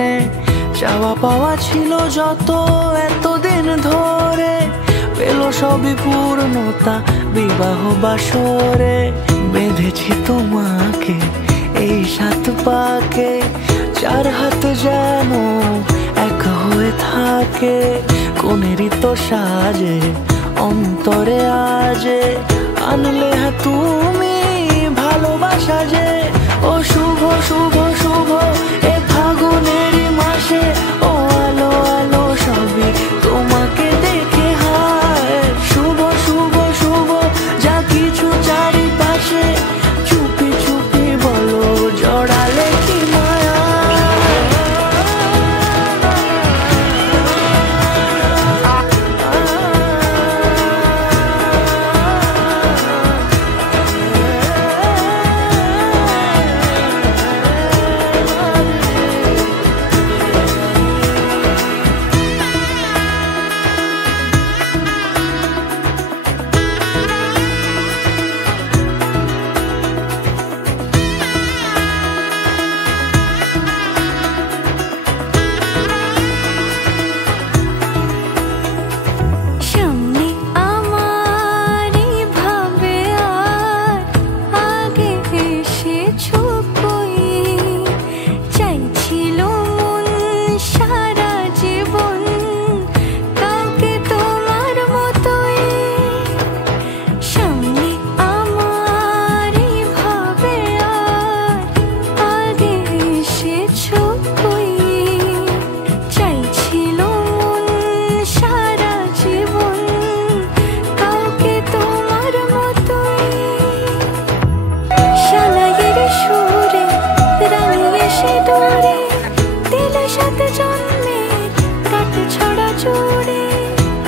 মনে চাওয়া পাওয়া ছিল যত এতদিন ধরে, পেল সবই পূর্ণতা বিবাহ বাসরে। বেঁধেছি তোমাকে এই 7 পাকে, 4 হাত যেন এক হয়ে থাকে। কোনেরই তো সাজে অন্তরে আজে, আনলে হ্যাঁ তুমি ভালোবাসা যে। ও শুভ শুভ শুভ এ ফাগুনেরই মাসে, ও আলো আলো সবই তোমাকে দেখে হায়। শুভ শুভ শুভ যা কিছু চারিপাশে, চুপি চুপি বলো জড়ালে কি মায়া।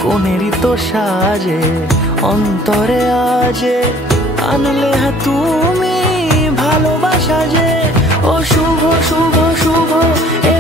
কোনেরই তো সাজে অন্তরে আজে, আনলে হ্যাঁ তুমি ভালোবাসা যে। ও শুভ শুভ শুভ এ